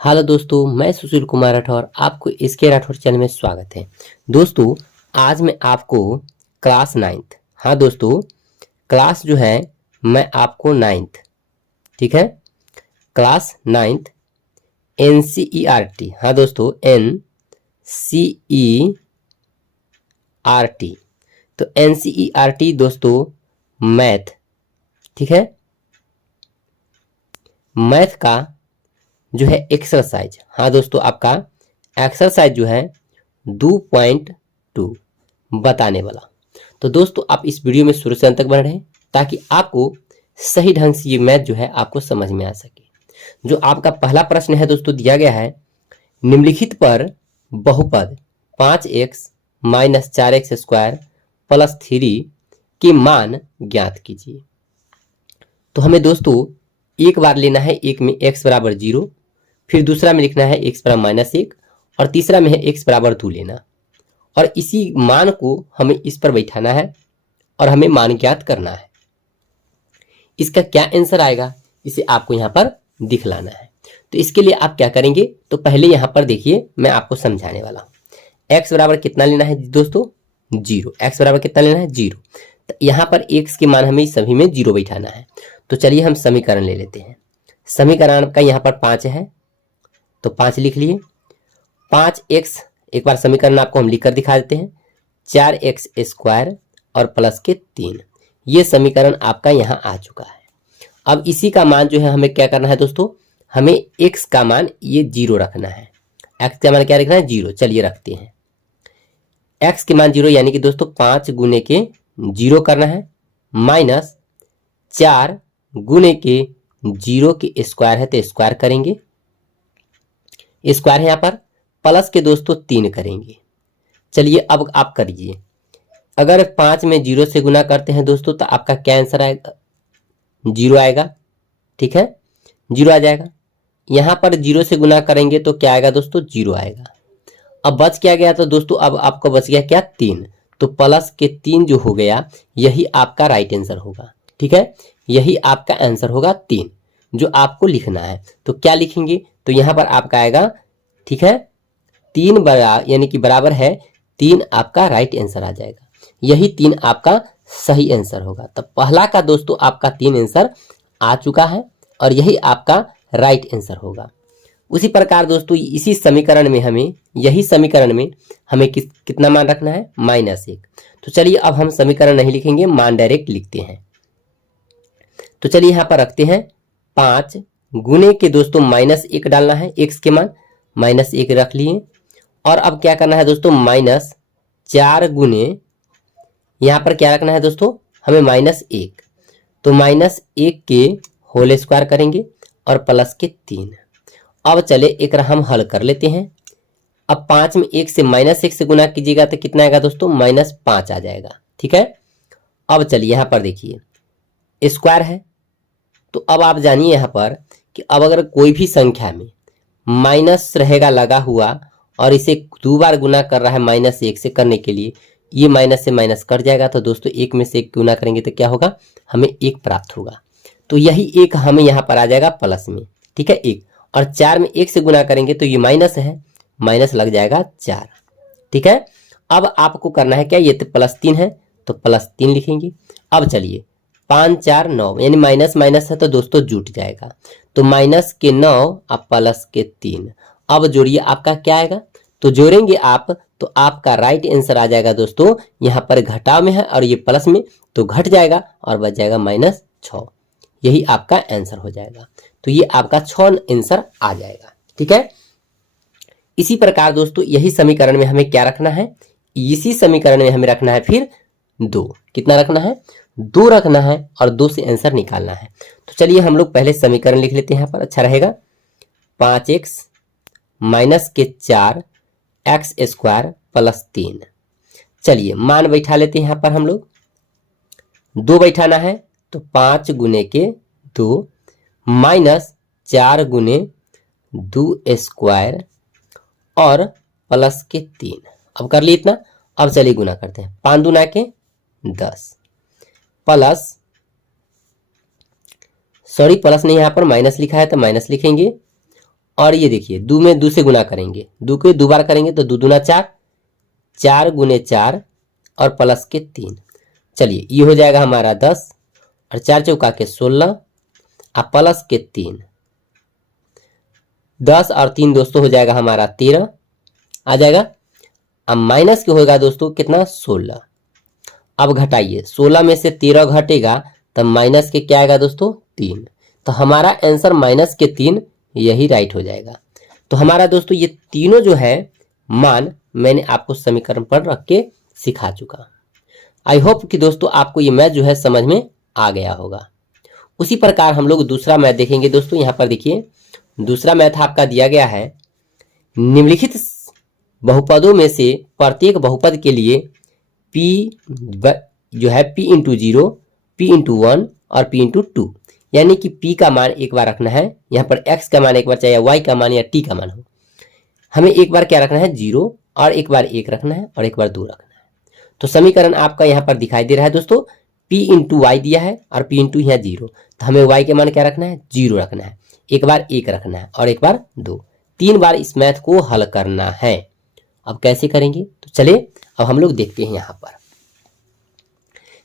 Hello दोस्तों, मैं सुशील कुमार राठौर आपको इसके राठौर चैनल में स्वागत है। दोस्तों, आज मैं आपको क्लास नाइन्थ, हाँ दोस्तों, क्लास जो है मैं आपको नाइन्थ, ठीक है, क्लास नाइन्थ NCERT, हाँ दोस्तों NCERT, तो NCERT दोस्तों मैथ, ठीक है, मैथ का जो है एक्सरसाइज, हाँ दोस्तों आपका एक्सरसाइज जो है 2.2 बताने वाला। तो दोस्तों आप इस वीडियो में शुरू से अंत तक बने रहें ताकि आपको सही ढंग से ये मैथ जो है आपको समझ में आ सके। जो आपका पहला प्रश्न है दोस्तों दिया गया है, निम्नलिखित पर बहुपद 5x minus 4x square plus 3 के मान ज्ञात कीजिए। तो हमें दोस्तों एक बार लेना है, एक में x बराबर 0, फिर दूसरा में लिखना है x बराबर -1 और तीसरा में है x बराबर 2 लेना, और इसी मान को हमें इस पर बैठाना है और हमें मान ज्ञात करना है। इसका क्या आंसर आएगा इसे आपको यहाँ पर दिखलाना है। तो इसके लिए आप क्या करेंगे, तो पहले यहाँ पर देखिए मैं आपको समझाने वाला हूँ। x बराबर कितना लेना है दोस्तों 0, x बराबर कितना लेना है 0। तो यहाँ पर x के मान हमें सभी में 0 बैठाना है। तो चलिए हम समीकरण ले लेते हैं। समीकरण का यहाँ पर 5 है तो 5 लिख लिए। 5x, एक बार समीकरण आपको हम लिख कर दिखा देते हैं, 4x स्क्वायर और प्लस के 3, ये समीकरण आपका यहाँ आ चुका है। अब इसी का मान जो है हमें क्या करना है दोस्तों, हमें x का मान ये 0 रखना है। x का मान क्या रखना है 0, चलिए रखते हैं। x के मान 0 यानी कि दोस्तों 5 गुने के 0 करना है, माइनस 4 गुने के 0 के स्क्वायर है तो स्क्वायर करेंगे, स्क्वायर है यहाँ पर, प्लस के दोस्तों 3 करेंगे। चलिए अब आप करिए, अगर 5 में 0 से गुना करते हैं दोस्तों तो आपका क्या आंसर आएगा, 0 आएगा, ठीक है, 0 आ जाएगा। यहाँ पर 0 से गुना करेंगे तो क्या आएगा दोस्तों 0 आएगा। अब बच क्या गया, तो दोस्तों अब आपको बच गया क्या 3, तो प्लस के 3 जो हो गया यही आपका राइट आंसर होगा, ठीक है, यही आपका आंसर होगा 3 जो आपको लिखना है। तो क्या लिखेंगे, तो यहाँ पर आपका आएगा, ठीक है, 3 यानी कि बराबर है 3 आपका राइट आंसर आ जाएगा, यही 3 आपका सही आंसर होगा। तो पहला का दोस्तों आपका 3 आंसर आ चुका है और यही आपका राइट आंसर होगा। उसी प्रकार दोस्तों इसी समीकरण में हमें, यही समीकरण में हमें कितना मान रखना है -1। तो चलिए अब हम समीकरण नहीं लिखेंगे, मान डायरेक्ट लिखते हैं। तो चलिए यहाँ पर रखते हैं 5 गुने के दोस्तों -1 डालना है, x के मान -1 रख लिए, और अब क्या करना है दोस्तों -4 गुने, यहाँ पर क्या रखना है दोस्तों हमें -1, तो -1 के होल स्क्वायर करेंगे और प्लस के 3। अब चले एक हम हल कर लेते हैं। अब 5 में 1 से -1 से गुना कीजिएगा तो कितना आएगा दोस्तों -5 आ जाएगा, ठीक है। अब चलिए यहाँ पर देखिए स्क्वायर है, तो अब आप जानिए यहाँ पर कि अब अगर कोई भी संख्या में माइनस रहेगा लगा हुआ और इसे 2 बार गुना कर रहा है -1 से करने के लिए, ये माइनस से माइनस कट जाएगा, तो दोस्तों 1 में से 1 गुना करेंगे तो क्या होगा, हमें 1 प्राप्त होगा। तो यही 1 हमें यहाँ पर आ जाएगा प्लस में, ठीक है 1, और 4 में 1 से गुना करेंगे तो ये माइनस है, माइनस लग जाएगा 4, ठीक है। अब आपको करना है क्या, ये तो +3 है तो +3 लिखेंगे। अब चलिए 5 4 9 यानी माइनस माइनस है तो दोस्तों जुट जाएगा, तो माइनस के 9 अब प्लस के 3, अब जोड़िए आपका क्या आएगा, तो जोड़ेंगे आप तो आपका राइट आंसर आ जाएगा दोस्तों, यहाँ पर घटाव में है और ये प्लस में तो घट जाएगा और बच जाएगा -6, यही आपका आंसर हो जाएगा। तो ये आपका 6 आंसर आ जाएगा, ठीक है। इसी प्रकार दोस्तों यही समीकरण में हमें क्या रखना है, इसी समीकरण में हमें रखना है फिर 2, कितना रखना है 2 रखना है और 2 से आंसर निकालना है। तो चलिए हम लोग पहले समीकरण लिख लेते हैं, यहाँ पर अच्छा रहेगा, 5x माइनस के 4 x स्क्वायर प्लस 3। चलिए मान बैठा लेते हैं, यहाँ पर हम लोग 2 बैठाना है तो 5 गुने के 2 माइनस 4 गुने 2 स्क्वायर और प्लस के 3। अब कर लिए इतना, अब चलिए गुना करते हैं, 5 दूना के 10 प्लस, सॉरी प्लस नहीं यहाँ पर माइनस लिखा है तो माइनस लिखेंगे, और ये देखिए दो में दो से गुना करेंगे, दो के दो बार करेंगे तो दो दूना चार, 4 गुने 4 और प्लस के 3। चलिए ये हो जाएगा हमारा 10 और 4 चौका के 16 और प्लस के 3, 10 और 3 दोस्तों हो जाएगा हमारा 13 आ जाएगा। अब माइनस के होगा दोस्तों कितना 16। अब घटाइए, 16 में से 13 घटेगा तब माइनस के क्या आएगा दोस्तों 3। तो हमारा आंसर माइनस के 3 यही राइट हो जाएगा। तो हमारा दोस्तों ये तीनों जो है मान मैंने आपको समीकरण पर रख के सिखा चुका। आई होप कि दोस्तों आपको ये मैथ जो है समझ में आ गया होगा। उसी प्रकार हम लोग दूसरा मैथ देखेंगे दोस्तों। यहाँ पर देखिए दूसरा मैथ आपका दिया गया है, निम्नलिखित बहुपदों में से प्रत्येक बहुपद के लिए p जो है p इंटू 0, p इंटू 1 और p इंटू 2, यानी कि p का मान एक बार रखना है, यहाँ पर x का मान एक बार, चाहे y का मान या t का मान हो, हमें एक बार क्या रखना है 0 और एक बार 1 रखना है और एक बार 2 रखना है। तो समीकरण आपका यहाँ पर दिखाई दे रहा है दोस्तों, p इंटू वाई दिया है और p इंटू यहाँ 0, तो हमें y के मान क्या रखना है 0 रखना है, एक बार 1 रखना है और एक बार 2, 3 बार इस मैथ को हल करना है। अब कैसे करेंगे तो चले अब हम लोग देखते हैं। यहाँ पर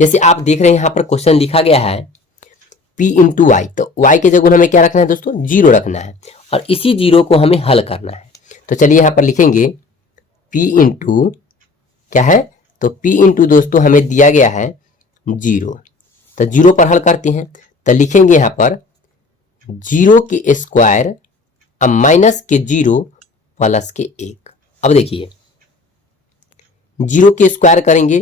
जैसे आप देख रहे हैं यहाँ पर क्वेश्चन लिखा गया है p इंटू वाई, तो y के जगह हमें क्या रखना है दोस्तों 0 रखना है और इसी 0 को हमें हल करना है। तो चलिए यहाँ पर लिखेंगे p इंटू क्या है, तो p इंटू दोस्तों हमें दिया गया है 0, तो 0 पर हल करते हैं। तो लिखेंगे यहाँ पर 0 के स्क्वायर अब माइनस के 0 प्लस के 1। अब देखिए 0 के स्क्वायर करेंगे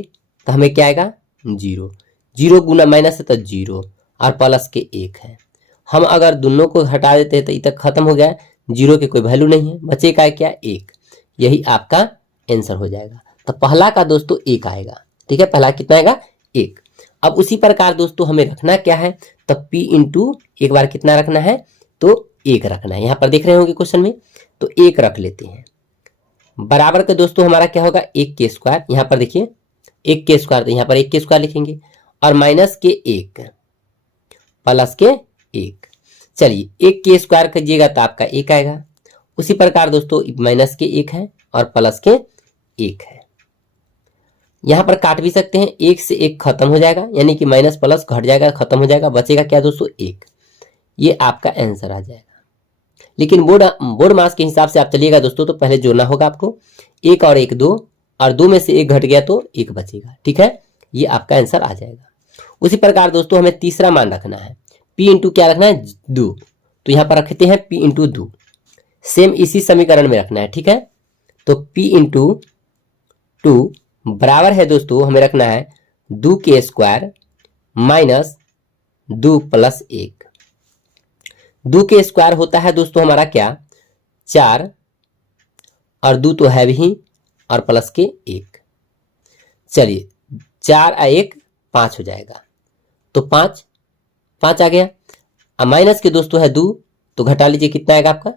तो हमें क्या आएगा 0, 0 गुना माइनस है तो 0 और प्लस के 1 है। हम अगर दोनों को हटा देते हैं तो इतना खत्म हो गया, 0 के कोई वैल्यू नहीं है, बचेगा क्या 1, यही आपका आंसर हो जाएगा। तो पहला का दोस्तों 1 आएगा, ठीक है, पहला कितना आएगा 1। अब उसी प्रकार दोस्तों हमें रखना क्या है, तो p इंटू एक बार कितना रखना है तो 1 रखना है। यहाँ पर देख रहे होंगे क्वेश्चन में, तो 1 रख लेते हैं, बराबर के दोस्तों हमारा क्या होगा 1 के स्क्वायर। यहाँ पर देखिए 1 के स्क्वायर, तो यहाँ पर 1 के स्क्वायर लिखेंगे और माइनस के 1 प्लस के 1। चलिए 1 के स्क्वायर कीजिएगा तो आपका 1 आएगा। उसी प्रकार दोस्तों माइनस के 1 है और प्लस के 1 है। यहाँ पर काट भी सकते हैं, 1 से 1 खत्म हो जाएगा, यानी कि माइनस प्लस घट जाएगा, खत्म हो जाएगा, बचेगा क्या दोस्तों 1। ये आपका आंसर आ जाएगा। लेकिन बोर्ड मार्क्स के हिसाब से आप चलिएगा दोस्तों, तो पहले जोड़ना होगा आपको 1 और 1 2 और 2 में से 1 घट गया तो 1 बचेगा, ठीक है, ये आपका आंसर आ जाएगा। उसी प्रकार दोस्तों हमें तीसरा मान रखना है, p इंटू क्या रखना है 2, तो यहाँ पर रखते हैं p इंटू 2, सेम इसी समीकरण में रखना है, ठीक है। तो p इंटू 2 बराबर है दोस्तों हमें रखना है 2 के स्क्वायर माइनस 2 प्लस 1। 2 के स्क्वायर होता है दोस्तों हमारा क्या 4 और 2 तो है भी और प्लस के 1। चलिए 4 और 1 5 हो जाएगा, तो 5 आ गया। अब माइनस के दोस्तों है 2, तो घटा लीजिए कितना आएगा आपका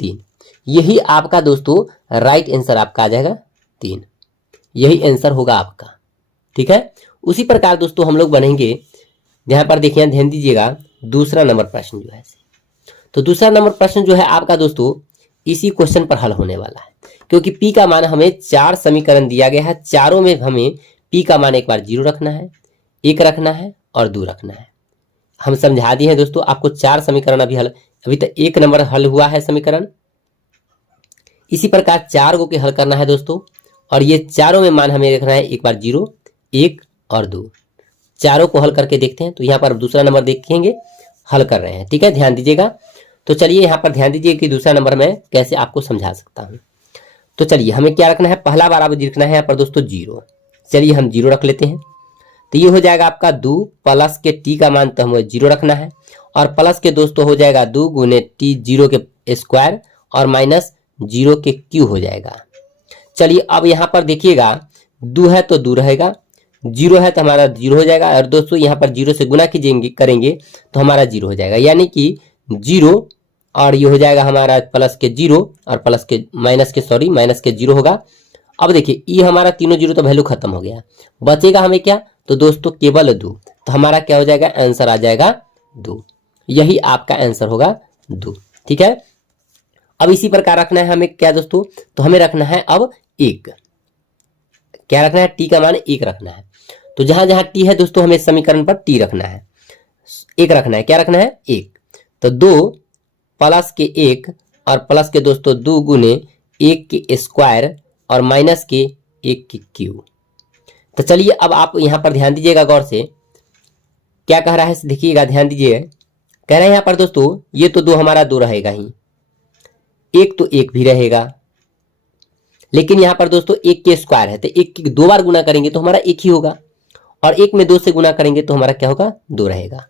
3। यही आपका दोस्तों राइट आंसर आपका आ जाएगा 3, यही आंसर होगा आपका, ठीक है। उसी प्रकार दोस्तों हम लोग बनेंगे, यहाँ पर देखिए ध्यान दीजिएगा दूसरा नंबर प्रश्न जो है, तो दूसरा नंबर प्रश्न जो है आपका दोस्तों इसी क्वेश्चन पर हल होने वाला है, क्योंकि p का मान हमें 4 समीकरण दिया गया है, चारों में हमें p का मान एक बार 0 रखना है, 1 रखना है और 2 रखना है। हम समझा दिए हैं दोस्तों आपको 4 समीकरण अभी तक 1 नंबर हल हुआ है समीकरण। इसी प्रकार 4 को के हल करना है दोस्तों, और ये चारों में मान हमें रखना है एक बार 0 1 और 2। चारों को हल करके देखते हैं, तो यहाँ पर दूसरा नंबर देखेंगे हल कर रहे हैं, ठीक है, ध्यान दीजिएगा। तो चलिए यहाँ पर ध्यान दीजिए कि दूसरा नंबर मैं कैसे आपको समझा सकता हूँ। तो चलिए हमें क्या रखना है, पहला बार आप लिखना है यहाँ पर दोस्तों 0। चलिए हम 0 रख लेते हैं, तो ये हो जाएगा आपका 2 प्लस के t का मान तो हमें 0 रखना है और प्लस के दोस्तों हो जाएगा 2 गुने t 0 के स्क्वायर और माइनस 0 के क्यू हो जाएगा। चलिए अब यहाँ पर देखिएगा 2 है तो 2 रहेगा, 0 है तो हमारा 0 हो जाएगा, और दोस्तों यहाँ पर 0 से गुना कीजिएंगे करेंगे तो हमारा 0 हो जाएगा, यानी कि 0 और ये हो जाएगा हमारा प्लस के 0 और प्लस के माइनस के 0 होगा। अब देखिए ये हमारा तीनों 0 तो वैल्यू खत्म हो गया, बचेगा हमें क्या, तो दोस्तों केवल 2, तो हमारा क्या हो जाएगा आंसर आ जाएगा 2, यही आपका आंसर होगा 2, ठीक है। अब इसी प्रकार रखना है हमें क्या दोस्तों, तो हमें रखना है अब एक, क्या रखना है, टी का मान एक रखना है। तो जहां जहां टी है दोस्तों हमें समीकरण पर टी रखना है, एक रखना है, क्या रखना है, एक। तो 2 प्लस के 1 और प्लस के दोस्तों 2 गुने 1 के स्क्वायर और माइनस के 1 के क्यूब। तो चलिए अब आप यहां पर ध्यान दीजिएगा गौर से, क्या कह रहा है देखिएगा, ध्यान दीजिए। कह रहा है यहां पर दोस्तों ये तो 2 हमारा 2 रहेगा ही, एक तो एक भी रहेगा, लेकिन यहां पर दोस्तों 1 के स्क्वायर है तो 1 की 2 बार गुना करेंगे तो हमारा 1 ही होगा, और 1 में 2 से गुना करेंगे तो हमारा क्या होगा, 2 रहेगा।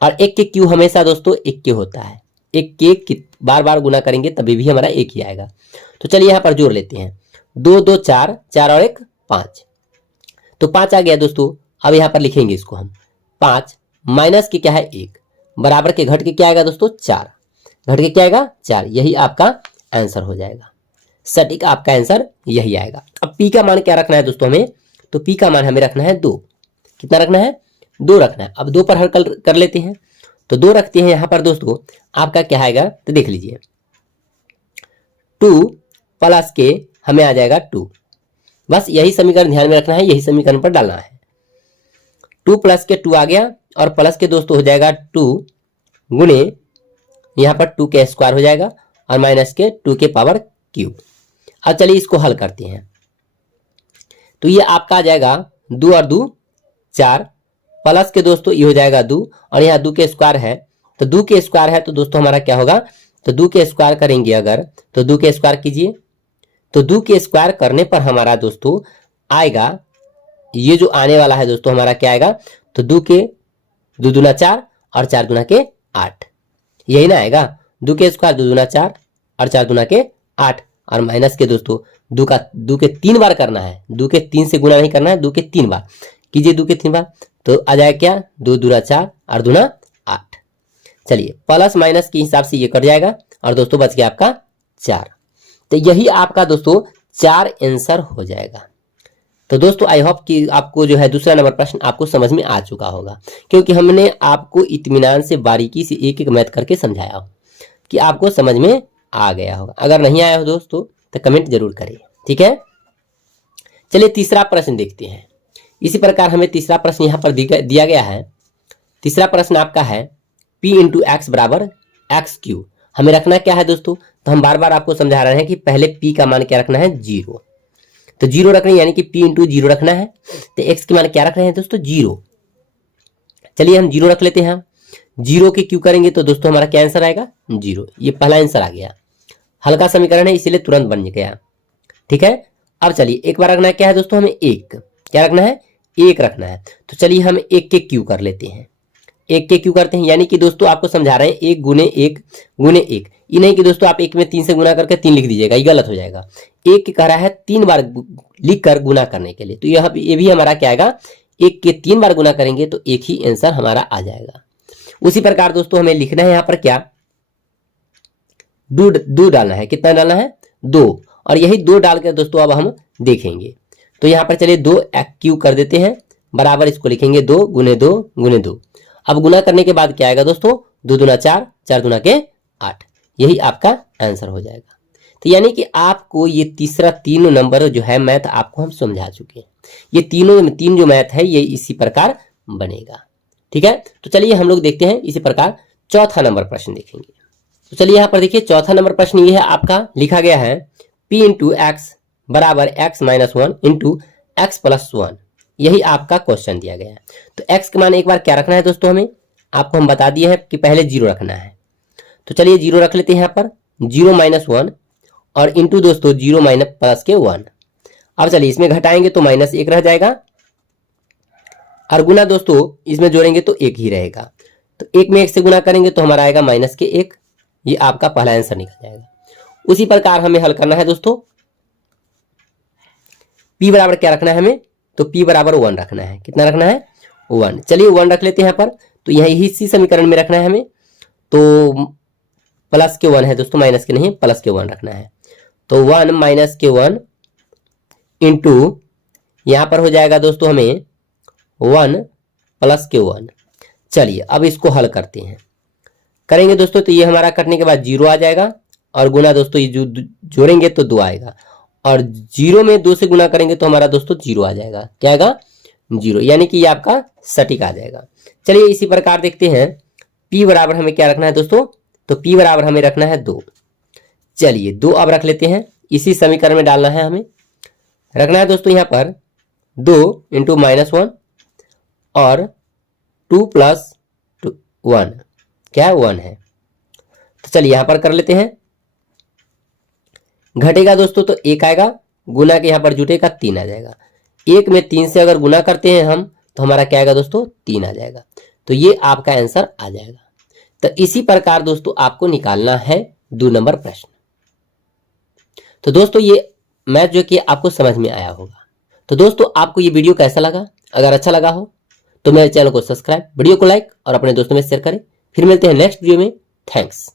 और 1 के क्यू हमेशा दोस्तों 1 के होता है, 1 के बार बार गुना करेंगे तभी भी हमारा 1 ही आएगा। तो चलिए यहां पर जोड़ लेते हैं, 2 2 4, 4 और 1 5, तो 5 आ गया दोस्तों। अब यहां पर लिखेंगे इसको हम 5 माइनस के क्या है 1, बराबर के घट के क्या आएगा दोस्तों 4, घट के क्या आएगा 4, यही आपका आंसर हो जाएगा, सटीक आपका आंसर यही आएगा। अब पी का मान क्या रखना है दोस्तों हमें, तो पी का मान हमें रखना है 2, कितना रखना है 2 रखना है। अब 2 पर हल कर लेते हैं, तो 2 रखते हैं यहां पर दोस्तों, आपका क्या आएगा तो देख लीजिए, 2 प्लस के हमें आ जाएगा 2, बस यही समीकरण ध्यान में रखना है, यही समीकरण पर डालना है। 2 प्लस के 2 आ गया और प्लस के दोस्तों हो जाएगा 2 गुने यहां पर 2 के स्क्वायर हो जाएगा और माइनस के 2 के पावर क्यूब। अब चलिए इसको हल करते हैं, तो ये आपका आ जाएगा 2 और 2 4, प्लस के दोस्तों ये हो जाएगा 2 और यहाँ 2 के स्क्वायर है, तो 2 के स्क्वायर है तो दोस्तों हमारा क्या होगा, तो 2 के स्क्वायर करेंगे अगर, तो 2 के स्क्वायर कीजिए, तो 2 के स्क्वायर करने पर हमारा दोस्तों आएगा, ये जो आने वाला है दोस्तों हमारा क्या आएगा, तो 2 के 2 दूना 4 और 4 दूना के 8, यही ना आएगा, 2 के स्क्वायर 2 दूना 4 और 4 दूना के 8, और माइनस के दोस्तों 2 के 3 बार करना है, 2 के 3 से गुना नहीं करना है, 2 के 3 बार कीजिए, 2 के 3 बार, तो आ जाएगा क्या 2 दूना 4 और दूना 8। चलिए प्लस माइनस के हिसाब से ये कट जाएगा और दोस्तों बच गया आपका 4, तो यही आपका दोस्तों 4 आंसर हो जाएगा। तो दोस्तों आई होप कि आपको जो है दूसरा नंबर प्रश्न आपको समझ में आ चुका होगा, क्योंकि हमने आपको इत्मीनान से बारीकी से एक एक मैथ करके समझाया हो कि आपको समझ में आ गया होगा। अगर नहीं आया हो दोस्तों तो कमेंट जरूर करिए, ठीक है। चलिए तीसरा प्रश्न देखते हैं। इसी प्रकार हमें तीसरा प्रश्न यहाँ पर दिया गया है। तीसरा प्रश्न आपका है P इंटू एक्स बराबर एक्स क्यू। हमें रखना क्या है दोस्तों, तो हम बार बार आपको समझा रहे हैं कि पहले P का मान क्या रखना है 0, तो 0 रखना है, यानी कि P इंटू 0 रखना है, तो x के मान क्या रख रहे हैं दोस्तों 0। चलिए हम 0 रख लेते हैं, 0 के क्यू करेंगे तो दोस्तों हमारा क्या आंसर आएगा 0, ये पहला आंसर आ गया। हल्का समीकरण है इसीलिए तुरंत बन गया, ठीक है। अब चलिए एक बार रखना है क्या है दोस्तों, हमें 1 क्या रखना है 1 रखना है, तो चलिए हम 1 के क्यू कर लेते हैं, 1 के क्यू करते हैं, यानी कि दोस्तों आपको समझा रहे हैं 1 गुने 1 गुने 1, ये नहीं कि दोस्तों आप 1 में 3 से गुना करके 3 लिख दीजिएगा, ये गलत हो जाएगा। 1 कह रहा है 3 बार लिख कर गुना करने के लिए, तो ये भी हमारा क्या आएगा 1 के 3 बार गुना करेंगे तो एक ही आंसर हमारा आ जाएगा। उसी प्रकार दोस्तों हमें लिखना है यहाँ पर क्या 2 डालना है, कितना डालना है 2, और यही 2 डालकर दोस्तों अब हम देखेंगे। तो यहाँ पर चलिए 2 क्यू कर देते हैं, बराबर इसको लिखेंगे 2 गुने 2 गुने 2। अब गुना करने के बाद क्या आएगा दोस्तों 2 दूना 4, 4 दूना के 8, यही आपका आंसर हो जाएगा। तो यानी कि आपको ये तीसरा 3 नंबर जो है मैथ आपको हम समझा चुके हैं, ये तीन जो मैथ है ये इसी प्रकार बनेगा, ठीक है। तो चलिए हम लोग देखते हैं इसी प्रकार चौथा नंबर प्रश्न देखेंगे। तो चलिए यहाँ पर देखिए चौथा नंबर प्रश्न ये है आपका, लिखा गया है P इंटू एक्स बराबर x minus 1 into x plus 1, यही आपका क्वेश्चन दिया गया है। तो x के मान एक बार क्या रखना है दोस्तों, हमें आपको हम बता दिए हैं कि पहले 0 रखना है, तो चलिए 0 रख लेते हैं यहाँ पर, 0 माइनस 1 और इंटू दोस्तों 0 माइनस प्लस के 1। अब चलिए इसमें घटाएंगे तो माइनस 1 रह जाएगा, और गुना दोस्तों इसमें जोड़ेंगे तो 1 ही रहेगा, तो 1 में 1 से गुना करेंगे तो हमारा आएगा माइनस के 1, ये आपका पहला आंसर निकल जाएगा। उसी प्रकार हमें हल करना है दोस्तों, P बराबर क्या रखना है हमें, तो P बराबर 1 रखना है, कितना रखना है 1। चलिए 1 रख लेते हैं यहाँ पर, तो यही इसी समीकरण में रखना है हमें, तो प्लस के 1 है दोस्तों, माइनस के नहीं, प्लस के 1 रखना है, तो 1 माइनस के 1 इंटू यहाँ पर हो जाएगा दोस्तों हमें 1 प्लस के 1। चलिए अब इसको हल करते हैं, करेंगे दोस्तों तो ये हमारा कटने के बाद 0 आ जाएगा और गुना दोस्तों ये जोड़ेंगे तो 2 आएगा, और 0 में 2 से गुना करेंगे तो हमारा दोस्तों 0 आ जाएगा। क्या आएगा? 0, यानी कि ये आपका सटीक आ जाएगा। चलिए इसी प्रकार देखते हैं p बराबर हमें क्या रखना है दोस्तों, तो p बराबर हमें रखना है 2। चलिए 2 अब रख लेते हैं, इसी समीकरण में डालना है, हमें रखना है दोस्तों यहाँ पर 2 इंटू -1 और 2 प्लस 1, क्या है? 1 है। तो चलिए यहां पर कर लेते हैं, घटेगा दोस्तों तो 1 आएगा, गुना के यहां पर जुटेगा 3 आ जाएगा। 1 में 3 से अगर गुना करते हैं हम तो हमारा क्या आएगा दोस्तों? 3 आ जाएगा। तो ये आपका आंसर आ जाएगा। तो इसी प्रकार दोस्तों आपको निकालना है 2 नंबर प्रश्न। तो दोस्तों ये मैथ जो कि आपको समझ में आया होगा। तो दोस्तों आपको ये वीडियो कैसा लगा? अगर अच्छा लगा हो तो मेरे चैनल को सब्सक्राइब, वीडियो को लाइक और अपने दोस्तों में शेयर करें। फिर मिलते हैं नेक्स्ट वीडियो में। थैंक्स।